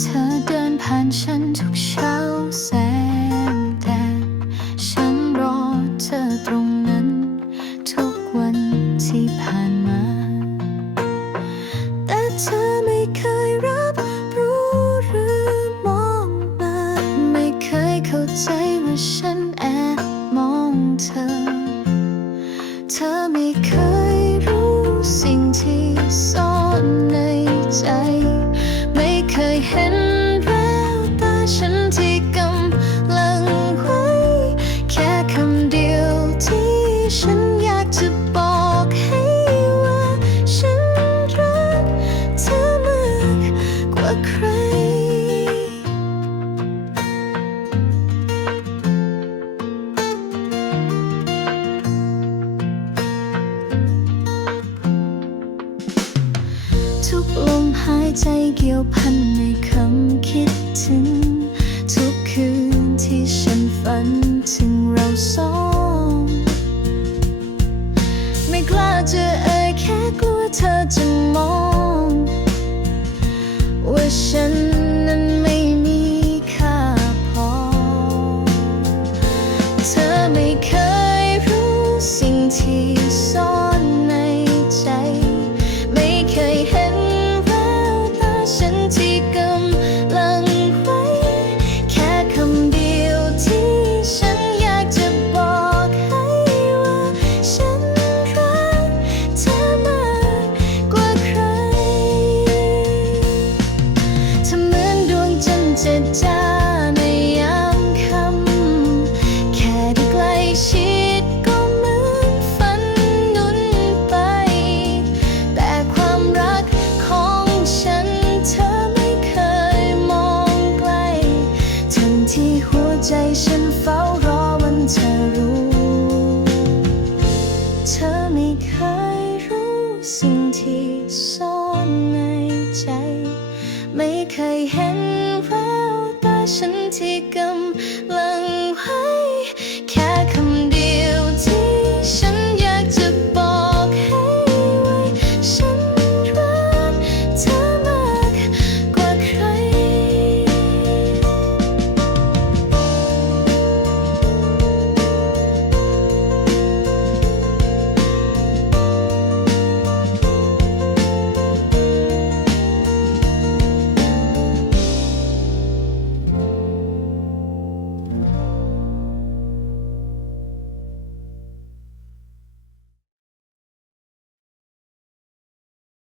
เธอเดินผ่านฉันทุกเช้าแสงแดดฉันรอเธอตรงนั้น ทุกวันที่ผ่านมา แต่เธอไม่เคยรับรู้หรือมองมา ไม่เคยเข้าใจว่าฉัน ไม่เคยเห็นแววตาฉัน ใจเกี่ยวพันในคำคิดถึง ทุกคืนที่ฉันฝันถึงเราสอง ไม่กล้าจะเอ่แค่กลัวเธอจะมอง ว่าฉัน ฉันเฝ้ารอวันเธอรู้ เธอไม่เคยรู้สิ่งที่ซ่อนในใจ ไม่เคยเห็นแววตาฉันที่กำ